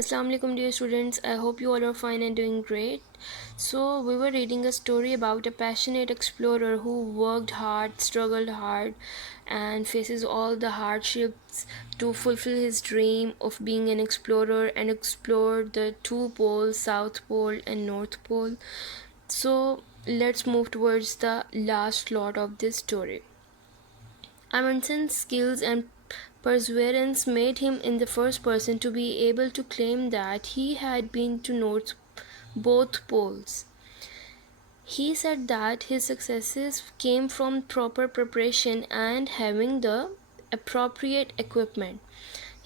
Assalamu alaikum dear students. I hope you all are fine and doing great. So we were reading a story about a passionate explorer who worked hard, struggled hard, and faces all the hardships to fulfill his dream of being an explorer and explore the two poles, South Pole and North Pole. So let's move towards the last lot of this story. Amundsen's skills and perseverance made him in the first person to be able to claim that he had been to both poles. He said that his successes came from proper preparation and having the appropriate equipment.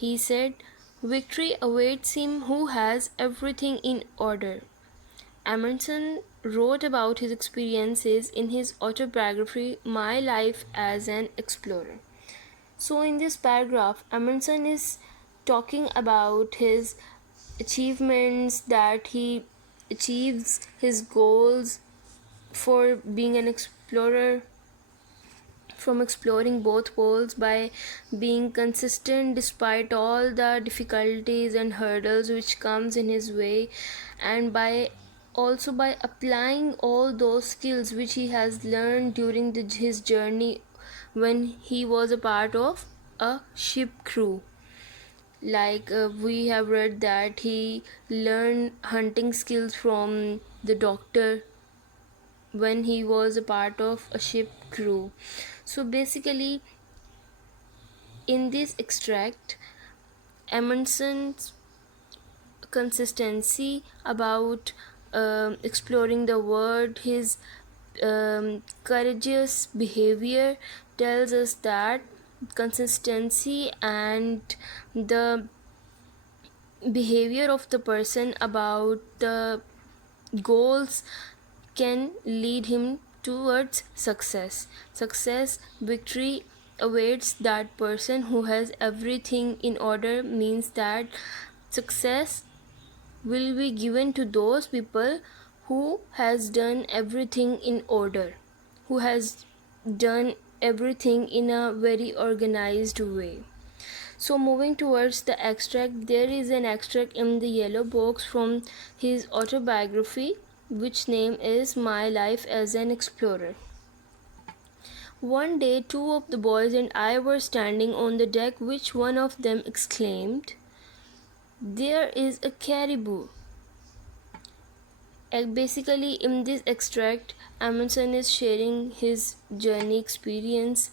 He said, "Victory awaits him who has everything in order." Amundsen wrote about his experiences in his autobiography, My Life as an Explorer. So, in this paragraph, Amundsen is talking about his achievements, that he achieves his goals for being an explorer, from exploring both poles by being consistent despite all the difficulties and hurdles which comes in his way, and by applying all those skills which he has learned during his journey when he was a part of a ship crew. We have read that he learned hunting skills from the doctor when he was a part of a ship crew. So basically, in this extract, Amundsen's consistency about exploring the world, his courageous behavior tells us that consistency and the behavior of the person about the goals can lead him towards success. Victory awaits that person who has everything in order, means that success will be given to those people who has done everything in order, who has done everything in a very organized way. So moving towards the extract, there is an extract in the yellow box from his autobiography, which name is My Life as an Explorer. One day, two of the boys and I were standing on the deck, which one of them exclaimed, "There is a caribou." Basically, in this extract, Amundsen is sharing his journey experience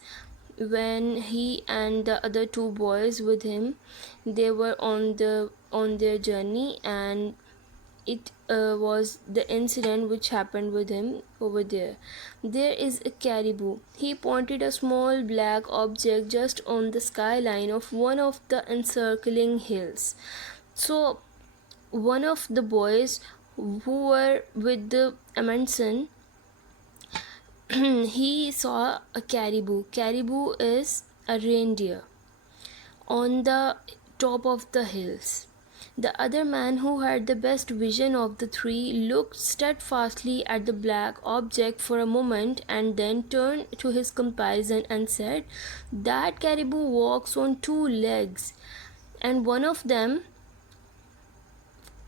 when he and the other two boys with him, they were on their journey, and it was the incident which happened with him over there. "There is a caribou." He pointed a small black object just on the skyline of one of the encircling hills. So one of the boys who were with the Amundsen, he saw a caribou. Caribou is a reindeer on the top of the hills. The other man, who had the best vision of the three, looked steadfastly at the black object for a moment and then turned to his companion and said, "That caribou walks on two legs." And one of them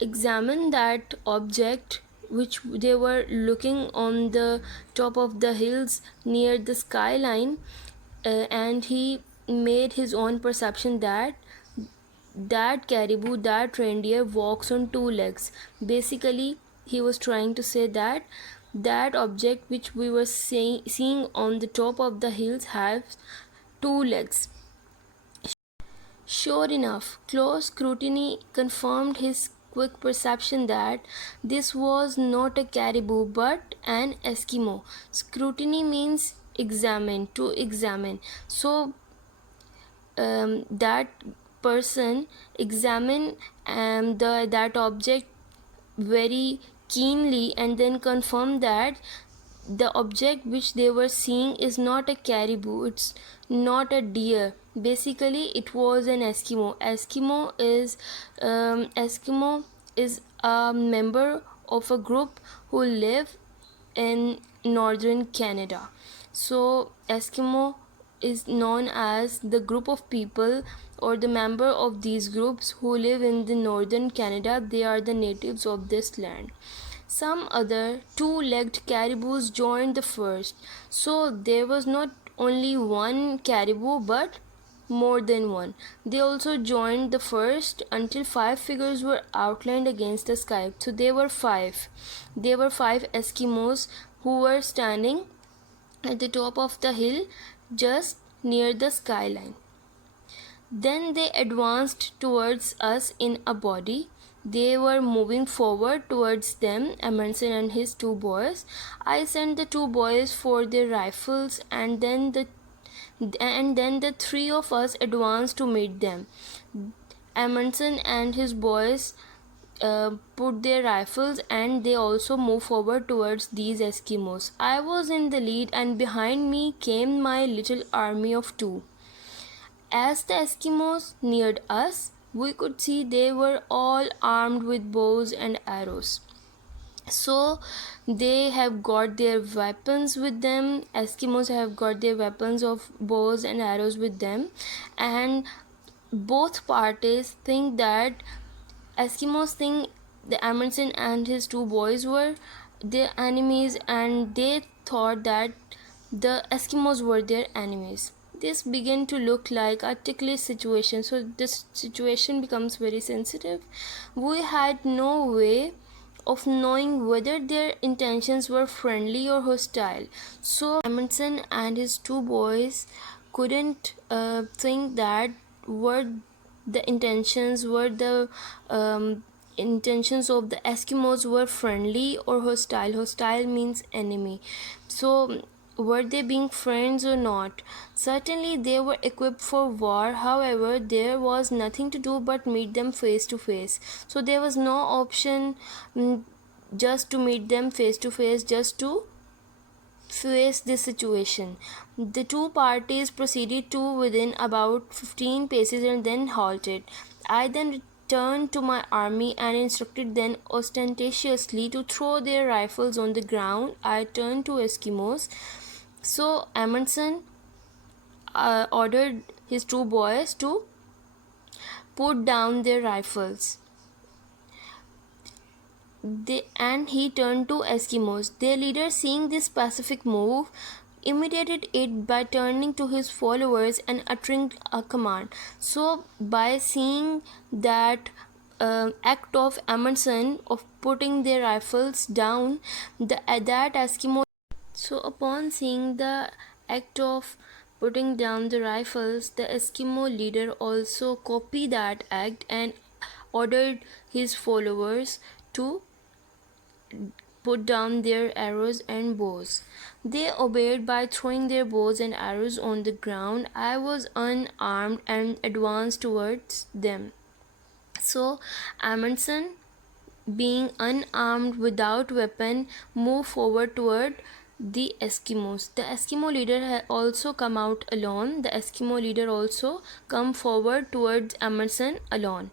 examined that object which they were looking on the top of the hills near the skyline, and he made his own perception that caribou, that reindeer, walks on two legs. Basically, he was trying to say that object which we were seeing on the top of the hills has two legs. Sure enough, close scrutiny confirmed his quick perception that this was not a caribou but an Eskimo. Scrutiny means examine, to examine. So that person examined that object very keenly and then confirmed that the object which they were seeing is not a caribou, it's not a deer. Basically, it was an Eskimo. Eskimo is a member of a group who live in northern Canada. So Eskimo is known as the group of people or the member of these groups who live in the northern Canada. They are the natives of this land. Some other two-legged caribous joined the first, so there was not only one caribou but more than one. They also joined the first until five figures were outlined against the sky. So they were five. They were five Eskimos who were standing at the top of the hill just near the skyline. Then they advanced towards us in a body. They were moving forward towards them, Amundsen and his two boys. I sent the two boys for their rifles, and then the three of us advanced to meet them. Amundsen and his boys put their rifles and they also moved forward towards these Eskimos. I was in the lead, and behind me came my little army of two. As the Eskimos neared us, we could see they were all armed with bows and arrows. So they have got their weapons with them. Eskimos have got their weapons of bows and arrows with them, and both parties think that Eskimos think the Amundsen and his two boys were their enemies, and they thought that the Eskimos were their enemies. This began to look like a ticklish situation, so this situation becomes very sensitive. We had no way of knowing whether their intentions were friendly or hostile. So Amundsen and his two boys couldn't think that were the intentions were the intentions of the Eskimos were friendly or hostile. Hostile means enemy. So were they being friends or not? Certainly they were equipped for war. However, there was nothing to do but meet them face to face. So there was no option just to meet them face to face, just to face this situation. The two parties proceeded to within about 15 paces and then halted. I then returned to my army and instructed them ostentatiously to throw their rifles on the ground. I turned to Eskimos. So Amundsen ordered his two boys to put down their rifles. And he turned to Eskimos. Their leader, seeing this pacific move, imitated it by turning to his followers and uttering a command. So, by seeing that act of Amundsen of putting their rifles down, that Eskimo. So, upon seeing the act of putting down the rifles, the Eskimo leader also copied that act and ordered his followers to put down their arrows and bows. They obeyed by throwing their bows and arrows on the ground. I was unarmed and advanced towards them. So Amundsen, being unarmed without weapon, moved forward toward the Eskimos. The Eskimo leader had also come out alone. The Eskimo leader also come forward towards Amundsen alone.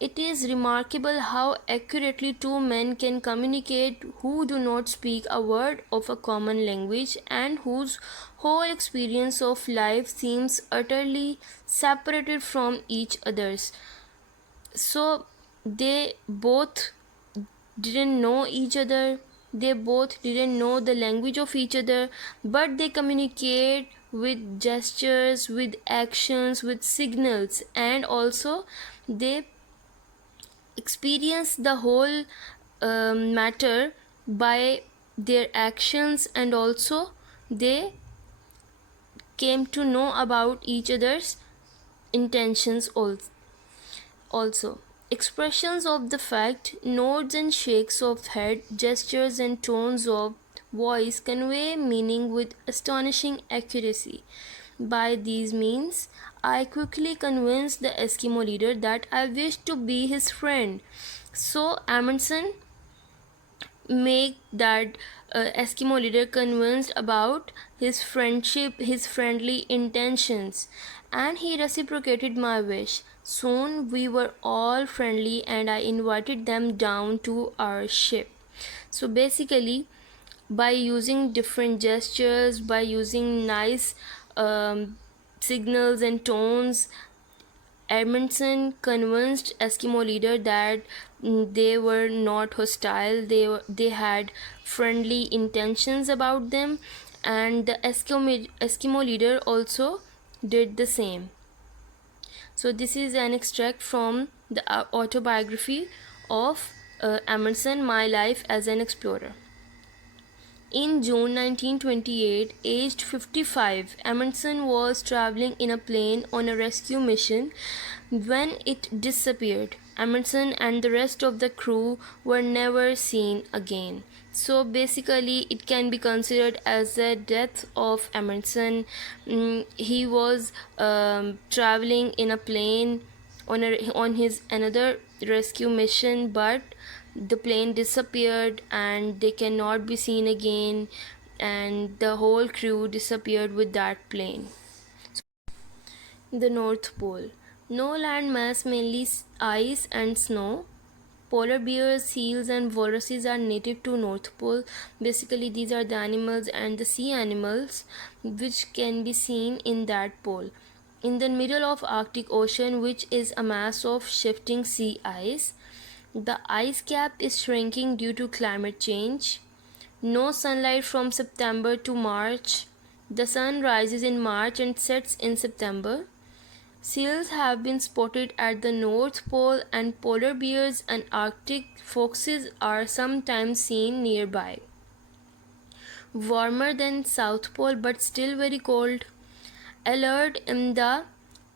It is remarkable how accurately two men can communicate who do not speak a word of a common language and whose whole experience of life seems utterly separated from each other's. So they both didn't know each other, they both didn't know the language of each other, but they communicate with gestures, with actions, with signals, and also they experience the whole matter by their actions, and also they came to know about each other's intentions also. Expressions of the fact, nods and shakes of head, gestures and tones of voice convey meaning with astonishing accuracy. By these means, I quickly convinced the Eskimo leader that I wished to be his friend. So Amundsen make that Eskimo leader convinced about his friendship, his friendly intentions, and he reciprocated my wish. Soon we were all friendly and I invited them down to our ship. So basically, by using different gestures, by using nice um, signals and tones. Amundsen convinced Eskimo leader that they were not hostile. They had friendly intentions about them, and the Eskimo leader also did the same. So this is an extract from the autobiography of Amundsen, My Life as an Explorer. In June 1928, aged 55, Amundsen was traveling in a plane on a rescue mission when it disappeared. Amundsen and the rest of the crew were never seen again. So basically, it can be considered as the death of Amundsen. He was traveling in a plane on his another rescue mission, but the plane disappeared and they cannot be seen again, and the whole crew disappeared with that plane. The North Pole. No land mass, mainly ice and snow. Polar bears, seals, and walruses are native to North Pole. Basically, these are the animals and the sea animals which can be seen in that pole. In the middle of Arctic Ocean, which is a mass of shifting sea ice, the ice cap is shrinking due to climate change. No sunlight from September to March. The sun rises in March and sets in September. Seals have been spotted at the North Pole, and polar bears and Arctic foxes are sometimes seen nearby. Warmer than South Pole but still very cold. Alert in the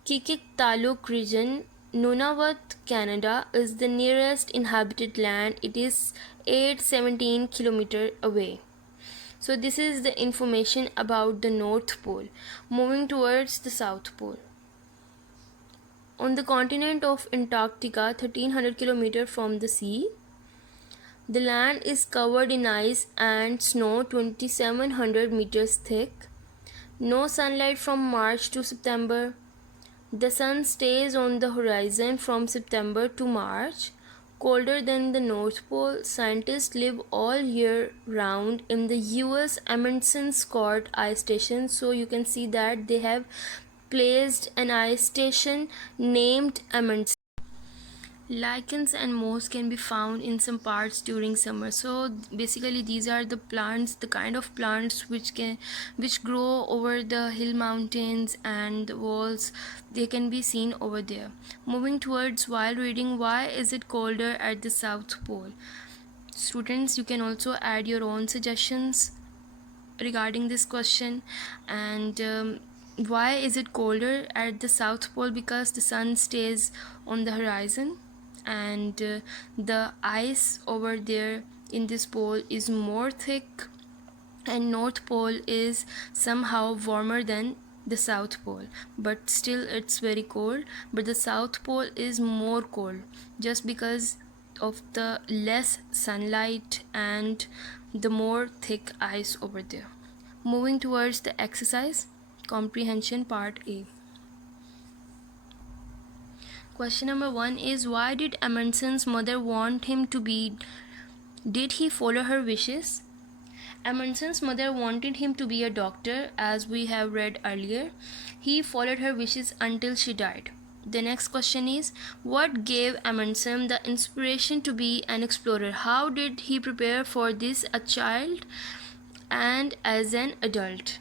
Kikik Taluk region, Nunavut, Canada, is the nearest inhabited land. It is 817 km away. So this is the information about the North Pole. Moving towards the South Pole. On the continent of Antarctica, 1300 km from the sea, the land is covered in ice and snow 2700 meters thick. No sunlight from March to September. The sun stays on the horizon from September to March. Colder than the North Pole, scientists live all year round in the US Amundsen Scott ice station. So you can see that they have placed an ice station named Amundsen. Lichens and moss can be found in some parts during summer. So basically these are the plants, the kind of plants which grow over the hill mountains and the walls. They can be seen over there. Moving towards while reading, why is it colder at the South Pole? Students, you can also add your own suggestions regarding this question. And why is it colder at the South Pole? Because the sun stays on the horizon, and the ice over there in this pole is more thick, and North Pole is somehow warmer than the South Pole, but still it's very cold. But the South Pole is more cold just because of the less sunlight and the more thick ice over there. Moving towards the exercise comprehension part A. Question number 1 is, why did Amundsen's mother want him to be? Did he follow her wishes? Amundsen's mother wanted him to be a doctor, as we have read earlier. He followed her wishes until she died. The next question is, what gave Amundsen the inspiration to be an explorer? How did he prepare for this as a child and as an adult?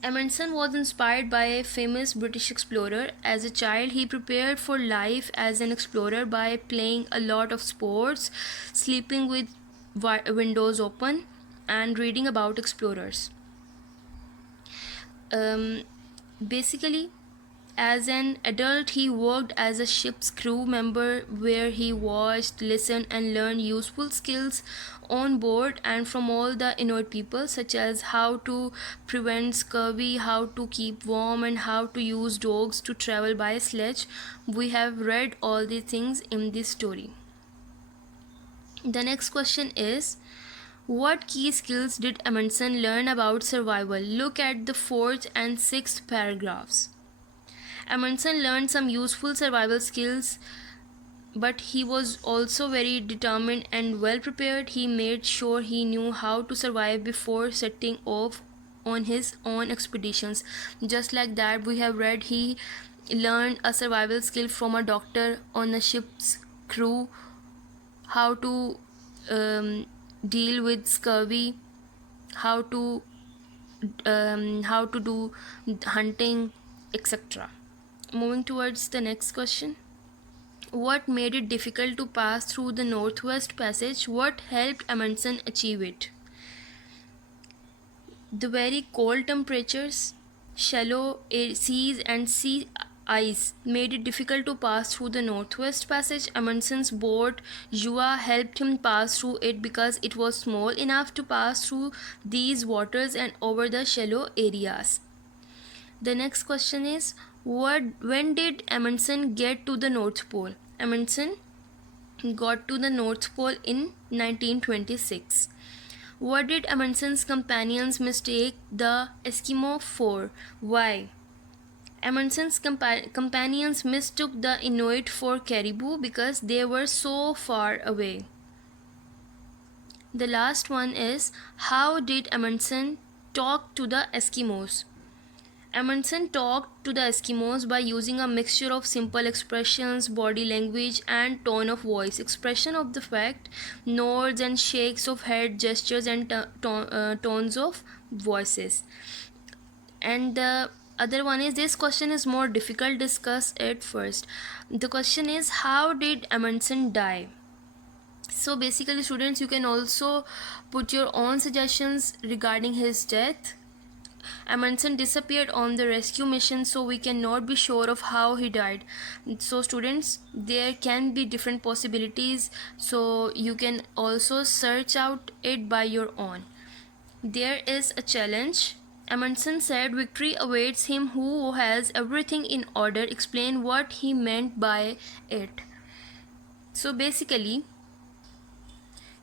Amundsen was inspired by a famous British explorer. As a child, he prepared for life as an explorer by playing a lot of sports, sleeping with windows open, and reading about explorers. Um, Basically, as an adult, he worked as a ship's crew member where he watched, listened, and learned useful skills on board and from all the Inuit people, such as how to prevent scurvy, how to keep warm, and how to use dogs to travel by sledge. We have read all these things in this story. The next question is, what key skills did Amundsen learn about survival? Look at the fourth and sixth paragraphs. Amundsen learned some useful survival skills, but he was also very determined and well prepared. He made sure he knew how to survive before setting off on his own expeditions. Just like that, we have read he learned a survival skill from a doctor on a ship's crew, how to um, deal with scurvy, how to do hunting, etc. Moving towards the next question. What made it difficult to pass through the Northwest Passage? What helped Amundsen achieve it? The very cold temperatures, shallow seas, and sea ice made it difficult to pass through the Northwest Passage. Amundsen's boat Jua helped him pass through it because it was small enough to pass through these waters and over the shallow areas. The next question is, when did Amundsen get to the North Pole? Amundsen got to the North Pole in 1926. What did Amundsen's companions mistake the Eskimo for? Why? Amundsen's companions mistook the Inuit for caribou because they were so far away. The last one is, how did Amundsen talk to the Eskimos? Amundsen talked to the Eskimos by using a mixture of simple expressions, body language, and tone of voice. Expression of the fact, nods and shakes of head, gestures, and tones of voices. And the other one is, this question is more difficult. Discuss it first. The question is, how did Amundsen die? So basically, students, you can also put your own suggestions regarding his death. Amundsen disappeared on the rescue mission, so we cannot be sure of how he died. So students, there can be different possibilities, so you can also search out it by your own. There is a challenge. Amundsen said victory awaits him who has everything in order. Explain what he meant by it. So basically,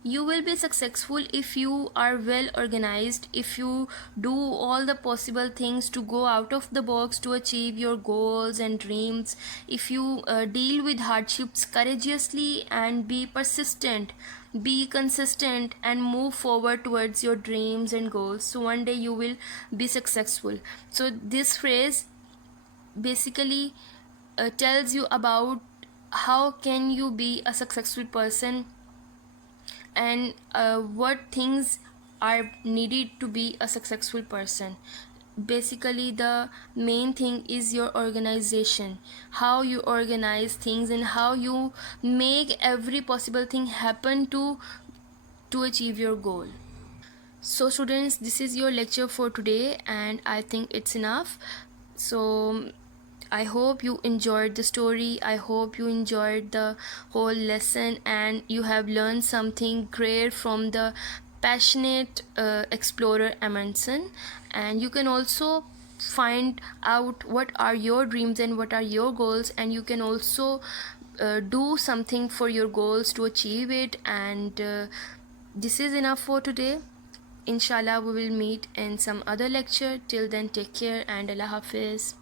you will be successful if you are well organized, if you do all the possible things to go out of the box to achieve your goals and dreams, if you deal with hardships courageously and be persistent, be consistent, and move forward towards your dreams and goals, so one day you will be successful. So this phrase basically tells you about how can you be a successful person, and what things are needed to be a successful person. Basically, the main thing is your organization, how you organize things and how you make every possible thing happen to achieve your goal. So students, this is your lecture for today, and I think it's enough. So I hope you enjoyed the story. I hope you enjoyed the whole lesson and you have learned something great from the passionate explorer Amundsen. And you can also find out what are your dreams and what are your goals, and you can also do something for your goals to achieve it. And this is enough for today. Inshallah, we will meet in some other lecture. Till then, take care and Allah Hafiz.